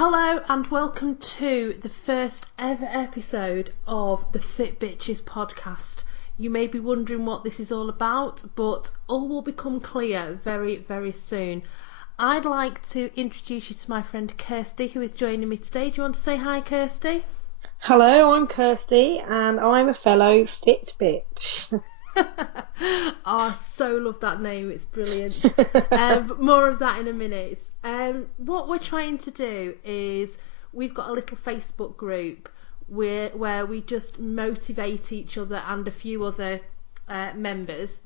Hello and welcome to the first ever episode of the Fitbitches Podcast. You may be wondering what this is all about, but all will become clear very, very soon. I'd like to introduce you to my friend Kirsty, who is joining me today. Do you want to say hi, Kirsty? Hello, I'm Kirsty and I'm a fellow Fitbitch. I so love that name, it's brilliant. More of that in a minute. What we're trying to do is we've got a little Facebook group where we just motivate each other and a few other members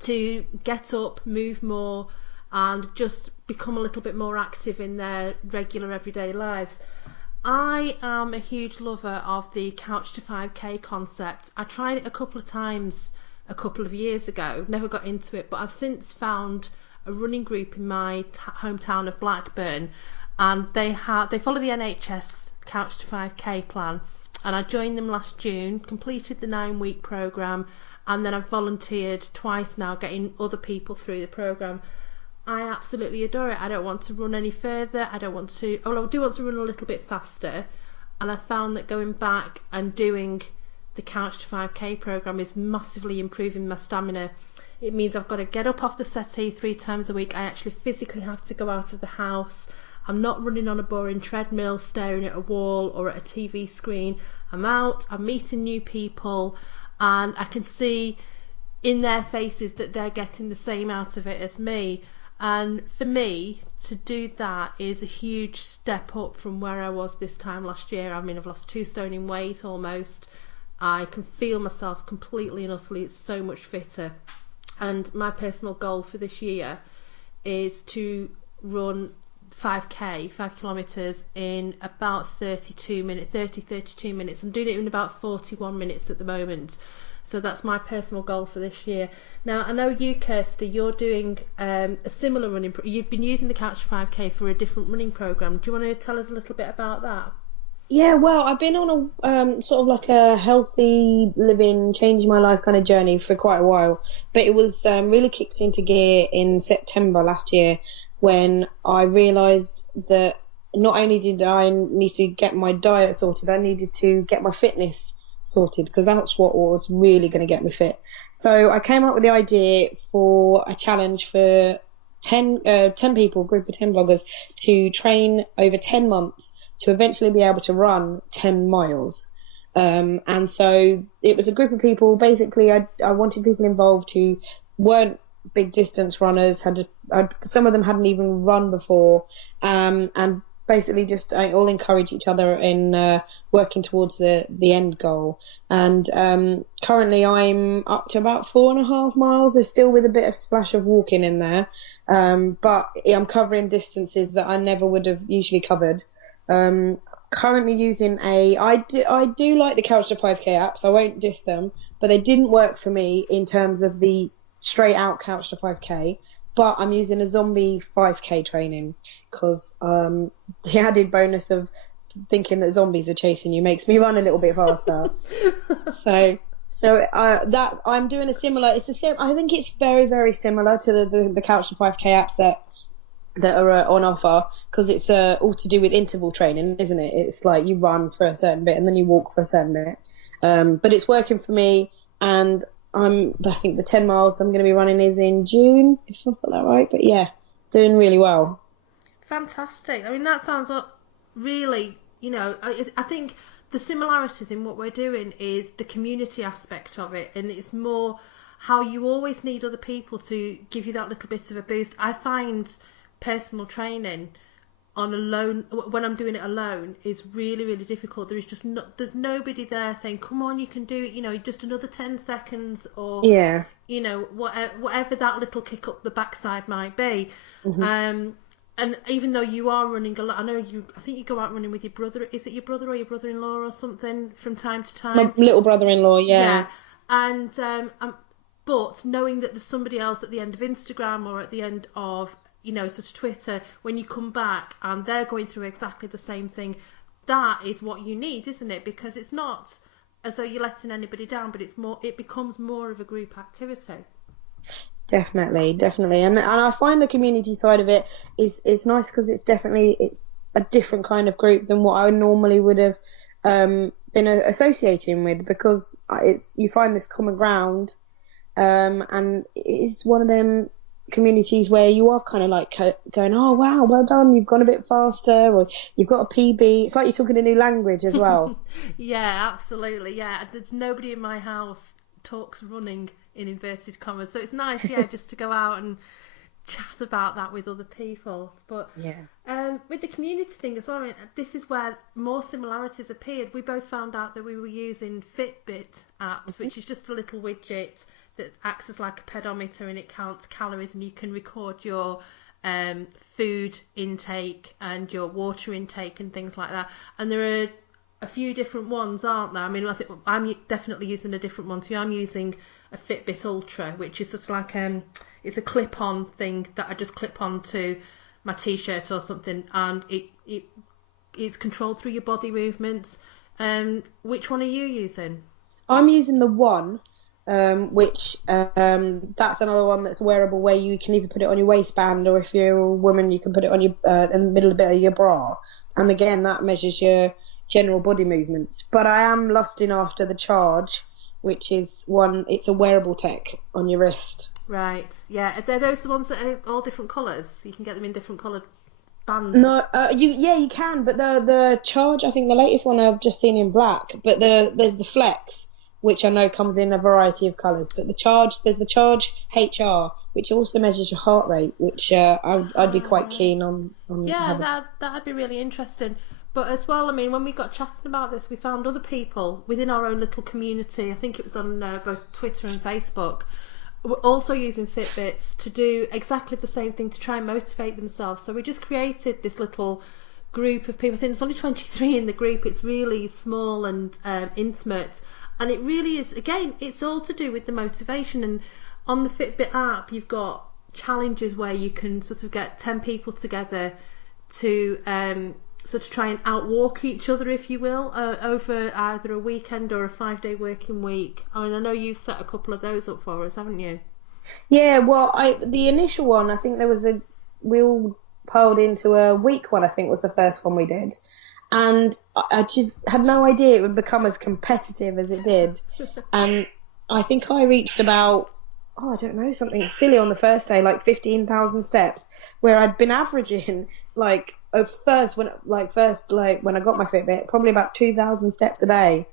to get up, move more and just become a little bit more active in their regular everyday lives. I am a huge lover of the Couch to 5k concept. I tried it a couple of times a couple of years ago, never got into it, but I've since found a running group in my hometown of Blackburn, and they follow the NHS Couch to 5k plan, and I joined them last June, completed the 9-week programme, and then I've volunteered twice now, getting other people through the programme. I absolutely adore it. I don't want to run any further. I do want to run a little bit faster, and I found that going back and doing the Couch to 5k programme is massively improving my stamina. It means I've got to get up off the settee 3 times a week. I actually physically have to go out of the house. I'm not running on a boring treadmill staring at a wall or at a TV screen. I'm out, I'm meeting new people, and I can see in their faces that they're getting the same out of it as me. And for me, to do that is a huge step up from where I was this time last year. I mean, I've lost 2 stone in weight almost. I can feel myself completely and utterly so much fitter. And my personal goal for this year is to run 5 kilometres in about 32 minutes. I'm doing it in about 41 minutes at the moment. So that's my personal goal for this year. Now, I know you, Kirsty, you're doing a similar running. You've been using the Couch 5k for a different running programme. Do you want to tell us a little bit about that? Yeah, well, I've been on a sort of like a healthy living, changing my life kind of journey for quite a while. But it was really kicked into gear in September last year when I realised that not only did I need to get my diet sorted, I needed to get my fitness sorted, because that's what was really going to get me fit. So I came up with the idea for a challenge for 10 people, a group of 10 bloggers, to train over 10 months to eventually be able to run 10 miles. And so it was a group of people. Basically, I wanted people involved who weren't big distance runners, some of them hadn't even run before, and basically just all encourage each other in working towards the end goal. And currently I'm up to about 4.5 miles. There's still with a bit of splash of walking in there, but I'm covering distances that I never would have usually covered. Currently using I do like the Couch to 5k apps, I won't diss them, but they didn't work for me in terms of the straight out Couch to 5k. But I'm using a zombie 5k training because the added bonus of thinking that zombies are chasing you makes me run a little bit faster. so that I'm doing a similar. I think it's very, very similar to the Couch to 5k apps that are on offer, because it's all to do with interval training, isn't it? It's like you run for a certain bit and then you walk for a certain bit. But it's working for me, and I think the 10 miles I'm going to be running is in June, if I've got that right. But yeah, doing really well. Fantastic. I mean, that sounds really, I think the similarities in what we're doing is the community aspect of it, and it's more how you always need other people to give you that little bit of a boost. I find personal training when I'm doing it alone is really, really difficult. There's nobody there saying, come on, you can do it, just another 10 seconds, or whatever that little kick up the backside might be. Mm-hmm. And even though you are running a lot, I think you go out running with your brother. Is it your brother or your brother-in-law or something from time to time? My little brother-in-law, yeah. And but knowing that there's somebody else at the end of Instagram or at the end of sort of Twitter, when you come back and they're going through exactly the same thing, that is what you need, isn't it? Because it's not as though you're letting anybody down, but it becomes more of a group activity. Definitely, and I find the community side of it is nice, because it's a different kind of group than what I normally would have been associating with, because you find this common ground, and it's one of them communities where you are kind of like going, oh wow, well done, you've gone a bit faster, or you've got a PB. It's like you're talking a new language as well. Yeah, absolutely. Yeah, there's nobody in my house talks running in inverted commas, so it's nice, yeah, just to go out and chat about that with other people. But yeah, with the community thing as well, I mean, this is where more similarities appeared. We both found out that we were using Fitbit apps, which is just a little widget that acts as like a pedometer, and it counts calories, and you can record your food intake and your water intake and things like that. And there are a few different ones, aren't there? I mean, I think I'm definitely using a different one too. I'm using a Fitbit Ultra, which is sort of like it's a clip-on thing that I just clip onto my t-shirt or something, and it's controlled through your body movements. Which one are you using? I'm using the One, which that's another one that's wearable, where you can either put it on your waistband, or if you're a woman, you can put it on your in the middle bit of your bra. And again, that measures your general body movements. But I am lusting after the Charge, which is it's a wearable tech on your wrist. Right. Yeah. Are those the ones that are all different colours? You can get them in different coloured bands. No, you can, but the Charge, I think the latest one I've just seen in black. But there's the Flex, which I know comes in a variety of colours. But there's the Charge HR, which also measures your heart rate, which I'd be quite keen on. Yeah, that'd be really interesting. But as well, I mean, when we got chatting about this, we found other people within our own little community. I think it was on both Twitter and Facebook, were also using Fitbits to do exactly the same thing, to try and motivate themselves. So we just created this little group of people. I think there's only 23 in the group. It's really small and intimate. And it really is, again, it's all to do with the motivation. And on the Fitbit app, you've got challenges where you can sort of get 10 people together to sort of try and outwalk each other, if you will, over either a weekend or a 5-day working week. I mean, I know you've set a couple of those up for us, haven't you? Yeah, well, the initial one, I think we all piled into a week one, I think was the first one we did. And I just had no idea it would become as competitive as it did. And I think I reached about, I don't know, something silly on the first day, like 15,000 steps, where I'd been averaging like when I got my Fitbit, probably about 2,000 steps a day.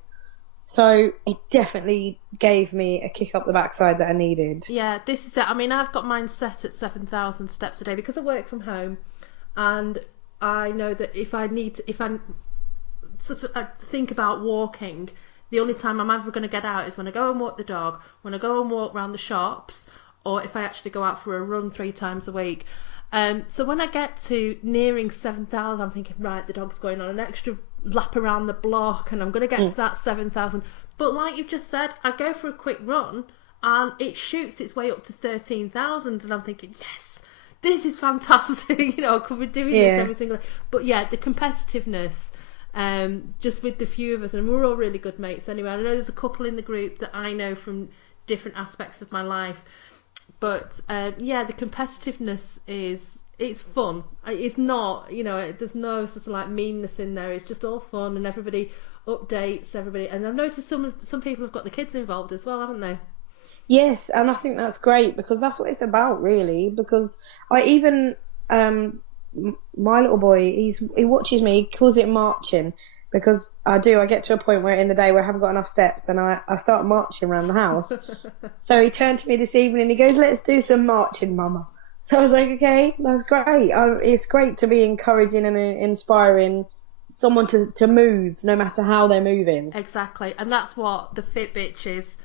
So it definitely gave me a kick up the backside that I needed. Yeah, this is it. I mean, I've got mine set at 7,000 steps a day because I work from home, and I know that if I sort of think about walking, the only time I'm ever going to get out is when I go and walk the dog, when I go and walk around the shops, or if I actually go out for a run 3 times a week. So when I get to nearing 7,000, I'm thinking, right, the dog's going on an extra lap around the block, and I'm going to get to that 7,000. But like you've just said, I go for a quick run, and it shoots its way up to 13,000, and I'm thinking, yes, this is fantastic. I could be doing this every single day. But yeah, the competitiveness, just with the few of us, and we're all really good mates anyway. I know there's a couple in the group that I know from different aspects of my life. But yeah, the competitiveness it's fun. It's not, there's no sort of like meanness in there. It's just all fun, and everybody updates everybody. And I've noticed some people have got the kids involved as well, haven't they? Yes, and I think that's great, because that's what it's about, really. Because I even my little boy, he watches me, he calls it marching, because I get to a point where in the day where I haven't got enough steps, and I start marching around the house. So he turned to me this evening and he goes, "Let's do some marching, Mama." So I was like, okay, that's great. It's great to be encouraging and inspiring someone to move, no matter how they're moving. Exactly, and that's what the Fitbitches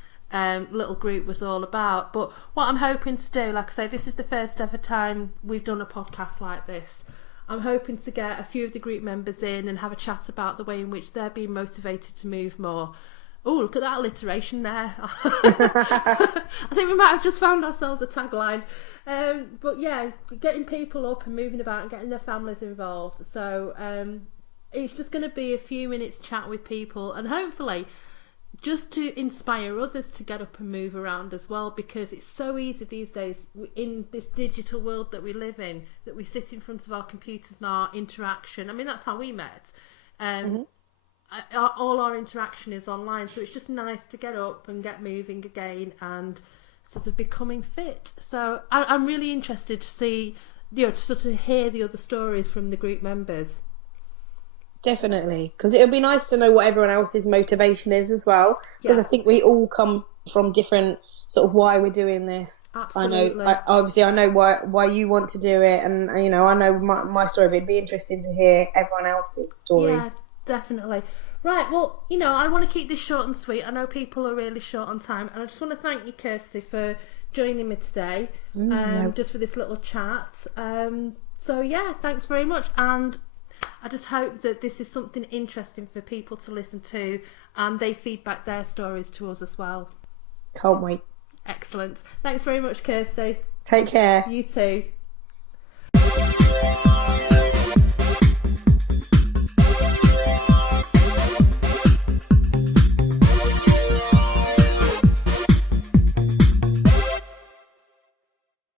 little group was all about. But what I'm hoping to do, like I say, this is the first ever time we've done a podcast like this. I'm hoping to get a few of the group members in and have a chat about the way in which they're being motivated to move more. Oh, look at that alliteration there. I think we might have just found ourselves a tagline. But yeah, getting people up and moving about and getting their families involved. So it's just going to be a few minutes chat with people, and hopefully just to inspire others to get up and move around as well, because it's so easy these days in this digital world that we live in, that we sit in front of our computers and our interaction. I mean, that's how we met. All our interaction is online, so it's just nice to get up and get moving again and sort of becoming fit. So I'm really interested to see, to sort of hear the other stories from the group members. Definitely, because it would be nice to know what everyone else's motivation is as well, because I think we all come from different sort of why we're doing this. Absolutely. I know why you want to do it, and I know my story, but it'd be interesting to hear everyone else's story. Yeah, definitely. Right, well, I want to keep this short and sweet. I know people are really short on time, and I just want to thank you, Kirsty, for joining me today, just for this little chat. So yeah, thanks very much, and I just hope that this is something interesting for people to listen to, and they feedback their stories to us as well. Can't wait. Excellent. Thanks very much, Kirsty. Take care. You too.